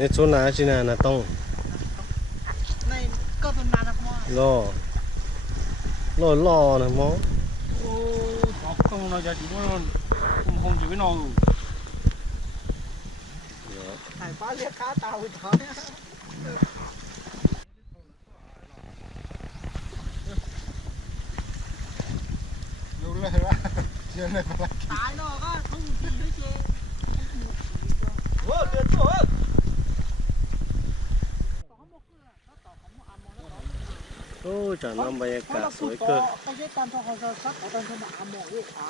ในช่วงนั้นสินะต้องในก็ต้นนานะพ่อรอนะมอโอ้ต้องเราจะอยู่ว่าคงอยู่ไม่นอนถ่ายป้าเรียกค้าตาไปถอนรู้เลยว่าเชื่อเลยว่าตายแล้วก็ทุ่งขึ้นด้วยเจโอ้เดือดโอ้โอ้จากนั้นบรรยากาศสวยเกินไปเย็ดตามเขาจะซัดตอนเขามาอาโมเอ้ขา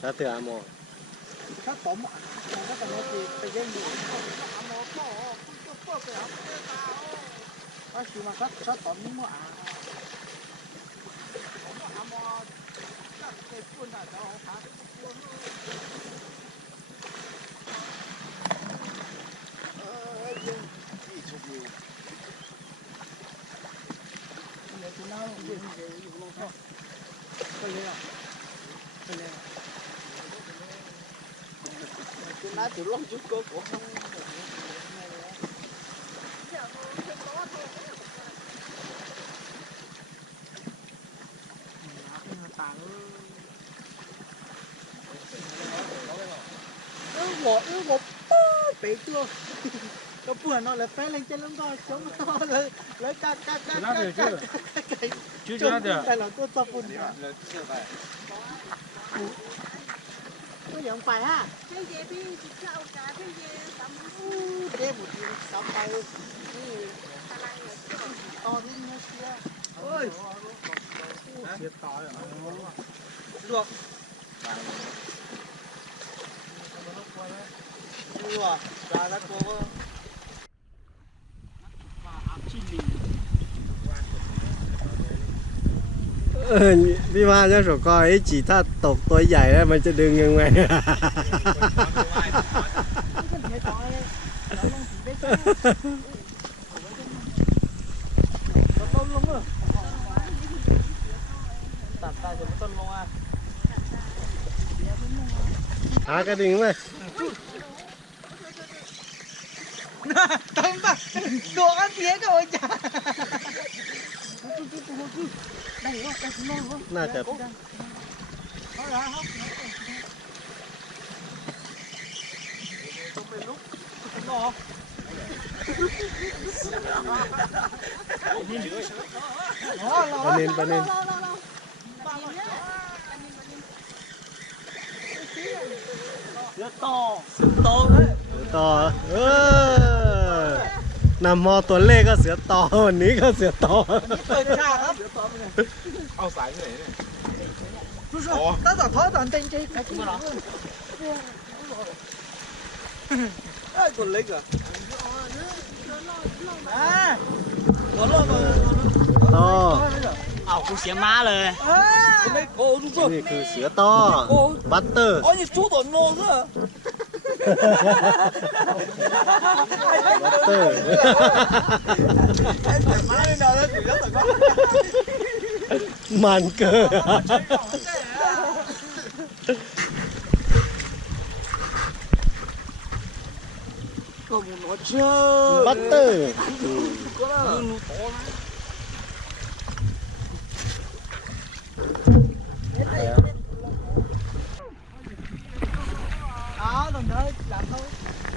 ถ้าเตือนมอถ้าผมก็จะมาไปเย็ดอยู่อาโมก็ก็ไปเอาตาว่าคือมาซัดผมนี่มั่วอาโมก็ไปปุ่นได้แต่ของขาtừ lúc trước cô cũng không một bị chưa có buồn nó là phé lên trên lưng coi chống nó lấy cá chưa được đây là tôi tập buồn có giọng phải ha cái gì đi sao cả cái gì tắm cái một gì tắm tay to đi như kia ơi thiệt to được được ra ra côพี่มาเจ้าสกอยไอ้จีถ้าตกตัวใหญ่แล้วมันจะดึงยังไงต้นลงเลยตัดตาจะต้นลงอ่ะหากระดิ่งไหมต้นปะตัวกันเสียก็โอ้ยจ้าน่าจะปลาเน้นเสือโตเลยต่อนำมอตัวเลขก็เสือต่อวันนี้ก็เสือต่อเปิดฉากครับเอาสายที่ไหนเนี่ยอ๋อตั้งแต่ท้อตอนเต็งใจใครกินหรอเอ้ยตัวเล็กอ่ะหัวโลมาต่อเอากูเสียม้าเลยนี่คือเสือต่อบัตเตอร์อ๋อนี่猪短肉是บัตเตอร์มันเกินบัตเตอร์đồng thời làm thôi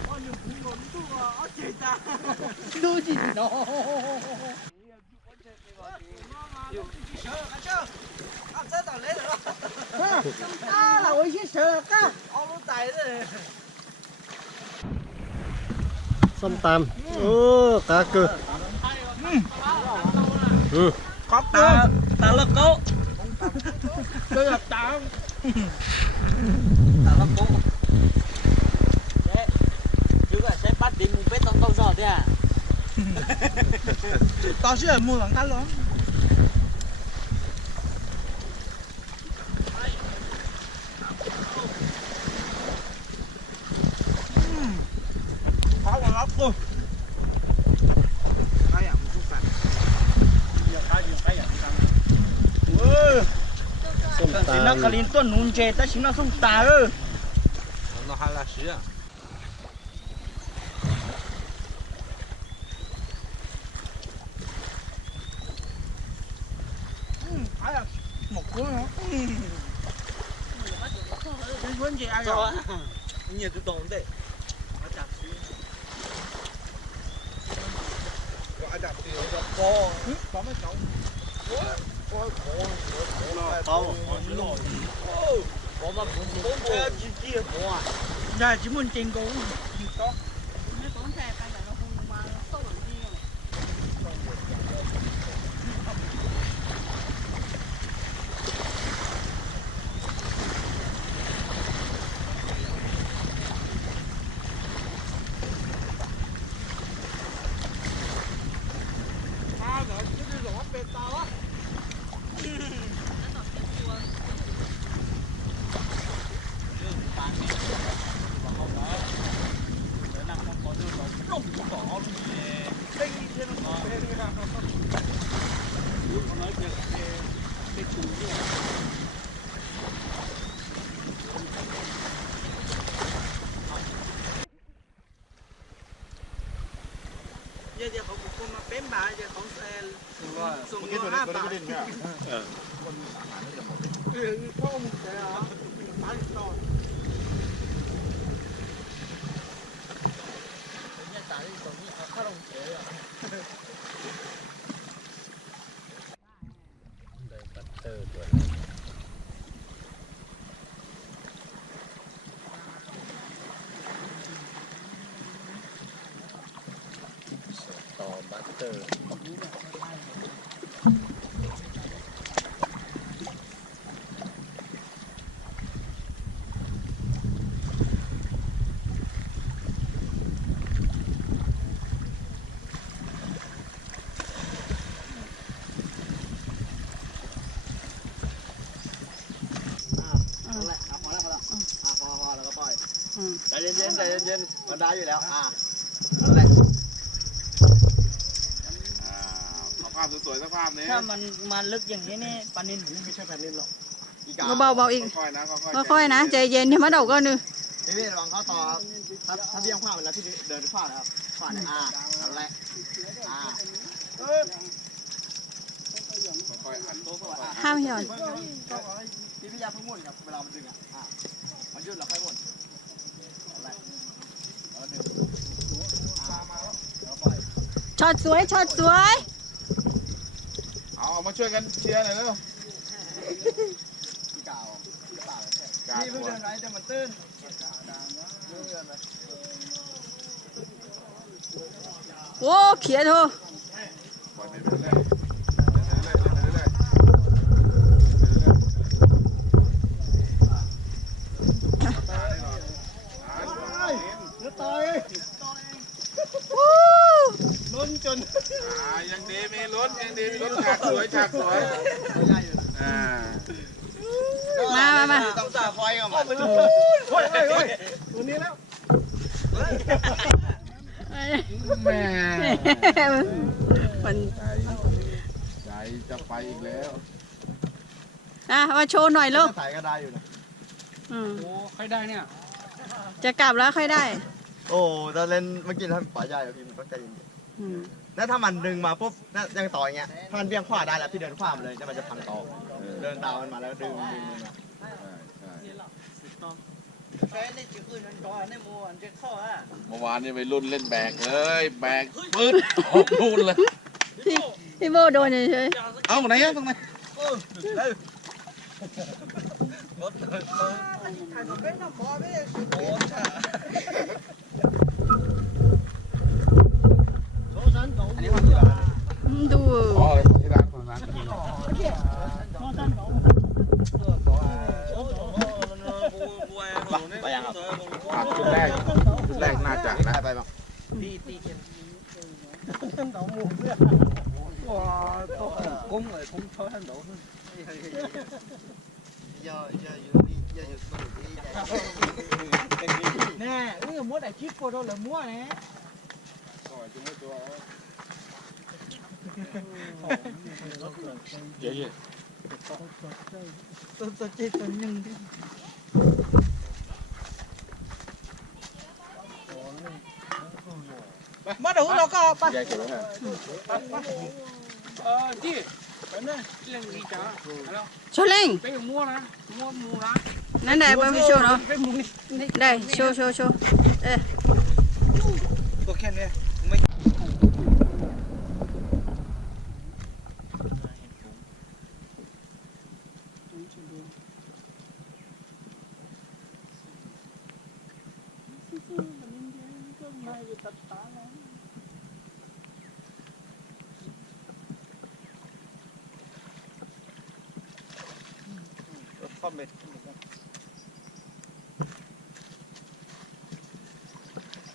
có nhiều phụ nữ tu ở chị ta tu gì nó là ôi chứ sợ cá ông nó tài đấy ส้มตำโอ้กาเกอcó ta lắc cố tôi là ta lắc cố chứ là sẽ bắt đi một bê tông câu giọt đấy à tao sẽ mua bằng cá luôn khó quá lắm luôn cái à một chút cái à thì nó cả liên tuần nún chè ta chỉ nó không tà ơ nó hay là xí à cuốn hả cái cuốn gì ai rồi nhiều cái đồng đấy quả đạp thì nó có mấy cậu có mà cũng chỉ chia bỏ ra chỉ muốn trên cũng có giờ họ cũng mà bém bà giờ họ sẽ dùng cái nó bà không sẽ bán to nhân tại còn như họ không chếใจเย็นๆใจเย็นๆมันได้อยู่แล้วนั่นแหละภาพสวยๆสักภาพนี้ ถ้ามันมาลึกอย่างนี้นี่ปลานิลไม่ใช่ปลานิลหรอก เบาๆอีก ค่อยๆนะ ค่อยๆนะใจเย็นที่มาเดาก็นึง พี่ระวังเข้าต่อครับถ้าเบี้ยงขวาไปแล้วพี่เดินขวานะครับขวาเนี่ยนั่นแหละค่อยๆหันโต๊ะ ห้ามหย่อน พี่พยายามเพิ่งหมุนครับเวลามันดึงมันยืดแล้วค่อยหมุนนั่นแหละดึงแล้วปล่อย ช็อตสวยช็อตสวย เอามาช่วยกันเชียร์หน่อยเร็วพี่กาวพี่เพิ่งเดินไรแต่มันตื้น โอ้เขียดโห ลุ้นจนยังดีมีลุ้นฉากสวยฉากสวยมาต้องจ่าคอยกับมันตัวนี้แล้วแม่ มัน ใจจะไปอีกแล้ว มาโชว์หน่อยลูก ถ่ายก็ได้อยู่นะ โอ้ใครได้เนี่ย จะกลับแล้วค่อยได้ โอ้ตอนเล่นเมื่อกี้ทำป๋าใหญ่พี่มันต้องใจเย็นแล้วถ้ามันดึงมาปุ๊บยังต่ออย่างเงี้ยถ้ามันเบี่ยงขวาได้แล้วพี่เดินขวามาเลยแล้วมันจะพังต่อเดินตามมันมาแล้วดึงแค่ในจุดอื่นมันก่อนในหมู่อันจะข้อเมื่อวานนี่ไปรุ่นเล่นแบกเลยแบกปืดออกนู่นเลย พี่โบโดนเฉย เอ้าไหนอะตรงไหน เป็นน้ำบ่อไม่ได้สุดโอ้อันนี้มันกี่บาท ดู อ๋อที่ร้านของร้าน ไปยังครับชุดแรกน่าจะนะ ไปบ้าง ตีเข็มน้ำมูกเนี่ยว้าตัวกุ้งเลยกุ้งเท่าท่านโดนอย่าอยู่แน่เรื่องมัวแต่คิดโฟโต้หรือมัวเนี่ยตัวเจ็ดตัวหนึ่งมาดูเราก็ไปที่ เล่นดีจ้าแล้ว โชว์เล่ง ไปมั่วนะมั่วมูนะ นั่นได้ไปโชว์เนาะ ไปมูนี่ ได้โชว์เออ ตัวแค่นี้ไม่ซ่อมเบ็ด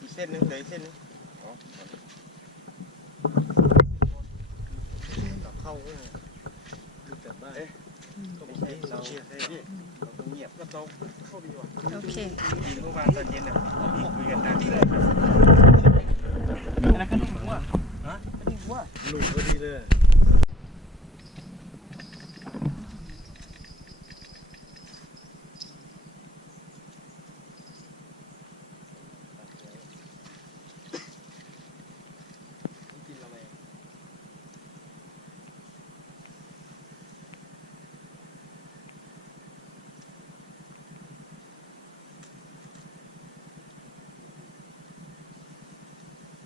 อีกเส้นนึงเดี๋ยวอีกเส้นนึงเข้าแต่บ้านไม่ใช่เราต้องเงียบเราเข้าดีกว่า โอเค เมื่อวานตอนเย็นเนี่ยคุยกันนานที่เลย อะไรกันนี่มั่วฮะนี่มั่ว หลุดพอดีเลย กินอะไร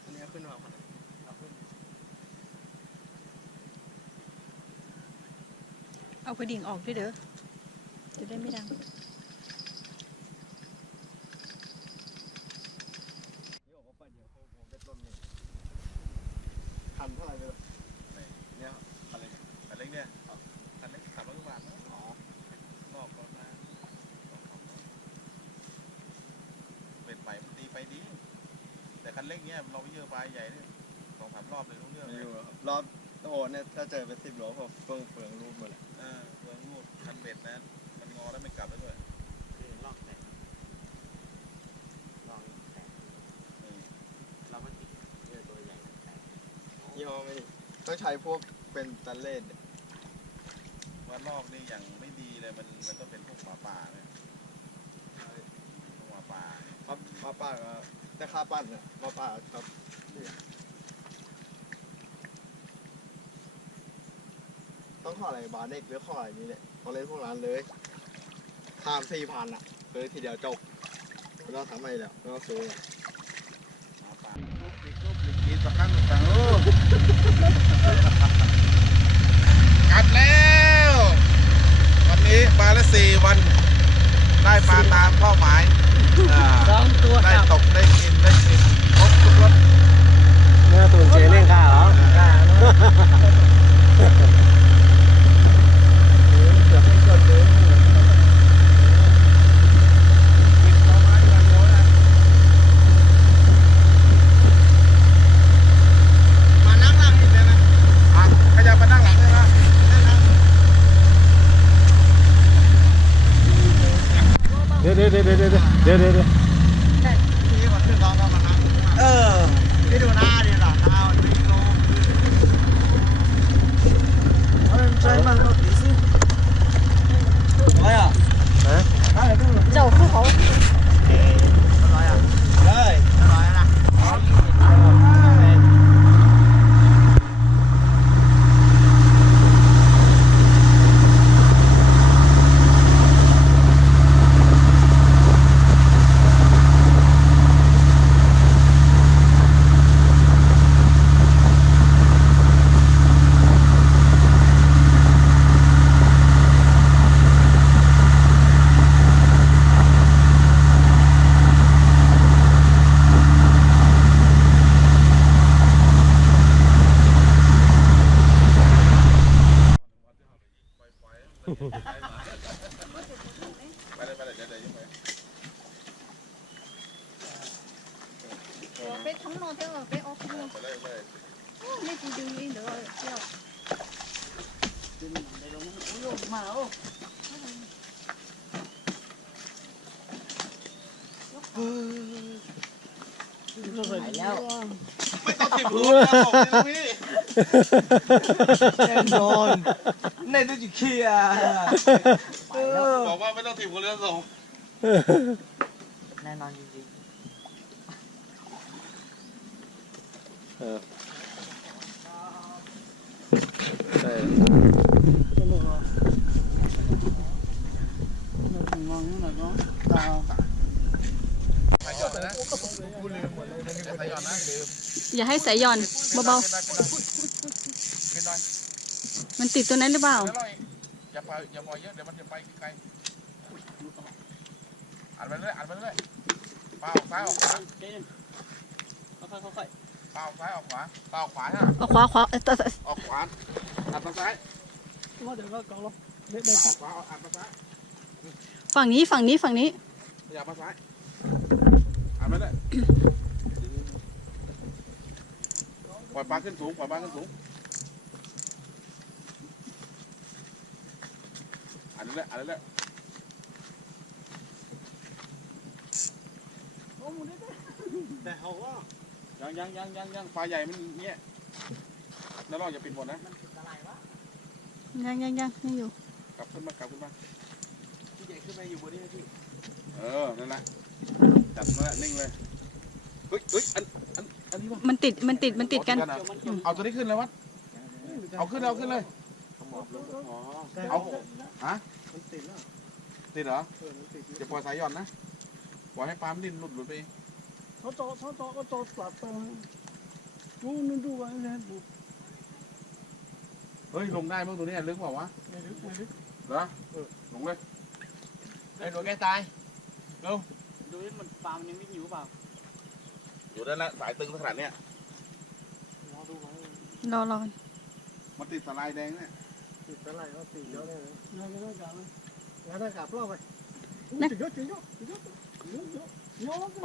อันนี้ขึ้นมาเอาขึ้น เอากระดิ่งออกด้วยเด้อจะได้ไม่ดัง คันเท่าไหร่เลยเนี่ยอะไรคันเล็กเนี่ยคันเล็ก300 บาทนะอ๋อนอกก่อนนะเป็นไปมันดีไปดีแต่คันเล็กเนี่ยเราเยอะไปใหญ่เลย2-3 รอบเลยรู้เรื่องเลยรอบโอ้โหเนี่ยถ้าเจอเป็น10 โลพอเฟืองรูปหมดเลยเฟืองรูปคันเบ็ดนะมันงอแล้วไม่กลับแล้วด้วยลอกแตกเราไม่ติดตัวใหญ่ยี่ห้อไม่ดีต้องใช้พวกเป็นตันเล่นว่ารอบนี่อย่างไม่ดีเลยมันก็เป็นพวกหมาป่าเนี่ยพวกหมาป่าก็จะฆ่าปั้นเนี่ยหมาป่าครับต้องข้ออะไรบาร์เด็กหรือข้ออะไรนี้เนี่ยเขาเล่นพวกร้านเลยข้าม4,000อ่ะเลยทีเดียวจบไม่ต้องทำอะไรแล้วไม่ต้องซื้อหมาป่ากินสักครั้งต่างๆกัดแล้ว วันนี้มาละ4 วัน ได้ปลาตามเป้าหมาย2 ตัว ได้ตกได้กินครบทุกรส เนื้อตุ๋นเจเล่งข้าเหรอ มานั่งหลังอีกได้ไหมขยับมานั่งหลังได้ไหม เดี๋ยว พี่มาขึ้นร้องก็มานั่งพี่ดูหน้าดิหล่ะหน้ามันไม่รู้ใจมันก็ดีสิอะไรอ่ะ เจ้าคือเขา อะไรอ่ะเลยอะไรนะ ไปทั้งนอนเท่าไปออกข้างนอกไม่จริงดึงนี่เดี๋ยวเที่ยว ไม่ต้องถีบหัวนะตกเลยพี่ แน่นอนในตัวจีเคีย บอกว่าไม่ต้องถีบหัวเรือส่ง แน่นอนจริง เออ ใช่ cái lỗ nó thằng ngon như là nó đào ใส่หย่อนนะใส่หย่อนนะ อย่าให้สายหย่อนเบา ขึ้นได้ ๆมันติดตัวนั้นหรือเปล่า แล้วเราอย่าปล่อยเยอะเดี๋ยวมันจะไปไกลอัดไปเรื่อยเปล่าซ้ายออกขวาเปล่าซ้ายออกขวาเปล่าขวาฮะ เอาขวาออกขวาอัดมาซ้าย nó để nó có lắm để ออกขวาอัดมาซ้าย ฝั่งนี้ อย่ามาซ้ายอัดไปเรื่อยปล่อยปลาขึ้นสูงอัดไปเรื่อยđể hậu á ยังปลาใหญ่มันเงี้ยแล้วเราอย่าปิดหมดนะ ยังอยู่ กลับขึ้นมาพี่ใหญ่ขึ้นมาอยู่บนนี้นะพี่นั่นแหละจับนั่นแหละนิ่งเลยเฮ้ยอันนี้วะ มันติดกัน เอาตัวนี้ขึ้นเลยวัดเอาขึ้นเลยเอาฮะ มันติดแล้ว ติดเหรออย่าปล่อยสายหย่อนนะปล่อยให้ปลามันดิ้นหลุดไป nó to có to sạt nó đu vào lên bụt เฮ้ยลงได้มั้งตัวนี้ลึกเปล่าวะ này đấy เหรอลงเลย ไอ้หนูแกตายเร็วดูนี่มันปลามันยังไม่อยู่เปล่า อยู่ด้านละสายตึงขนาดเนี้ย nó đu vào รอ มันติดสไลด์แดงเนี่ย thì cái này nó tỉ cho đây nó gặp lo vậy chỉ nhốt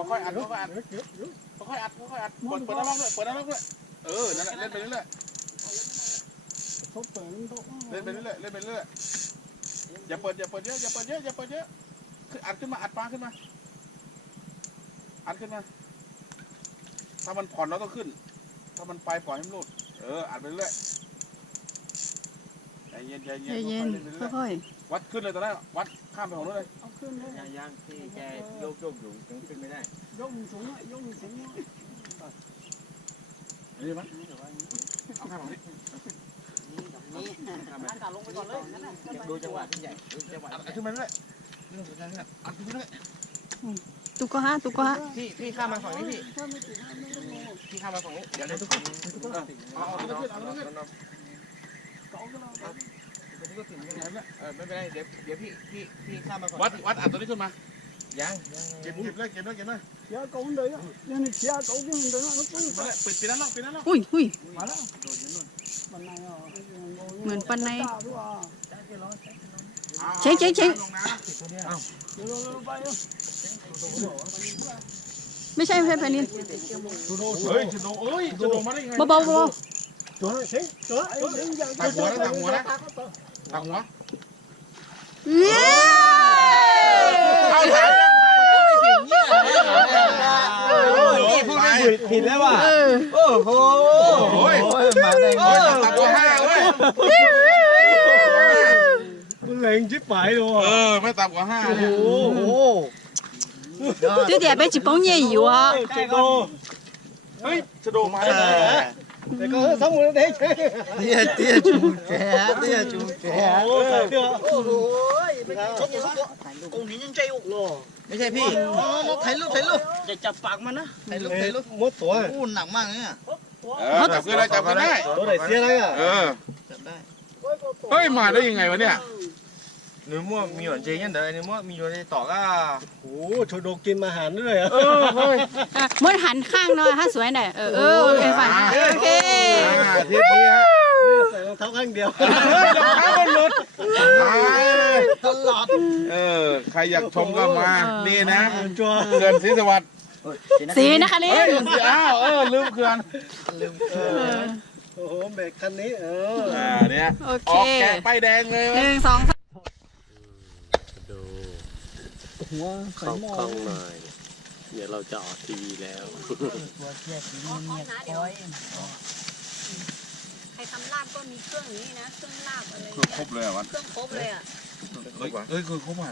ค่อยอัดค่อยอัดเปิดน้ำร้อนด้วยนั่นแหละเล่นไปเรื่อย không phải nó เล่นไปเรื่อยอย่าเปิดเยอะคืออัดขึ้นมาอัดปลาขึ้นมาถ้ามันผ่อนเราต้องขึ้นถ้ามันไปปล่อยให้มันหลุดอัดไปเรื่อยใจเย็น ค่อย วัดขึ้นเลยตอนนั้นวัดข้ามไปของนู้นเลย เอาขึ้นเลย ย่างที่แกโยกอยู่ยังขึ้นไม่ได้ ยกมือสูงอ่ะยกมือสูงอ่ะ นี่มั้ยเอาข้ามของนี้ นั่นตัดลงไปก่อนเลยดูจังหวะพี่ใหญ่ดูจังหวะ อัดขึ้นมาเรื่อยอัดขึ้นมาเรื่อย ๆตุกก็ฮะ พี่ข้ามมาฝั่งนี้พี่ข้ามมาฝั่งนี้เดี๋ยวทุกคน เอาขึ้นไม่เป็นไรเดี๋ยวพี่ข้ามมาฝั่ง วัดอัดตัวนี้ขึ้นมา ยัง เก็บเลย เดี๋ยวเขาเดินอ่ะยังนี่เสียเขาเดินเดินอ่ะ มาเลยปิดนั้นแล้ว อุ้ย มาแล้วปันในอ่ะ เหมือนปันใน เช็ค เดี๋ยวไปอ่ะ ไม่ใช่แพนิน เฮ้ยจะโดนมาได้ยังไง เบา ตัวไหนเช็คตัวตักหัวๆเย้ เอาถ่าย ผิดแล้วว่ะ โอ้ยตักหัวห้าเว้ย มันแรงชิบหายเลย ไม่ตักหัวห้า โอ้โห 这点被只崩也有啊， เฮ้ยจะโดนมาได้ไง แต่ก็ทำหมดเลยเตี้ยจูแจ๋โอ้ใส่เสื้อโอ้โห ไม่ใช่พี่ถ่ายรูปอย่าจับปากมันนะถ่ายรูป มดตัว อู้หนักมากเนี่ย จับขึ้นได้ ตัวไหนเสียอะไรอ่ะ จับได้ เฮ้ยมาได้ยังไงวะเนี่ย nếu mua mì ở trên nhân đấy nếu mua mì ở đây tỏ ra โอ้โชโดกินอาหารด้วยอ่ะ เฮ้ย มันหันข้างหน่อยถ้าสวยหน่อยโอเคฝันโอเค เทียบนี้ฮะ ใส่รองเท้าข้างเดียว รองเท้ามันหลุด ตลอด ใครอยากชมก็มานี่นะ จัว เขื่อนศรีสวัสดิ์ สีนะคะลิ เฮ้ย น ลืมเขื่อน โอ้โหเบรกคันนี้เนี่ย โอ อ เค อกแกะป้ายแดงเลย 1 2 3 ดู หัว เข้ากล้องหน่อยเดี๋ยวเราจะออกทีวีแล้ว ใครทำลาบก็มีเครื่องนี้นะเครื่องลาบอะไร ครบเลยอ่ะวัน เครื่องครบเลยอ่ะ เฮ้ยคือครบอ่ะ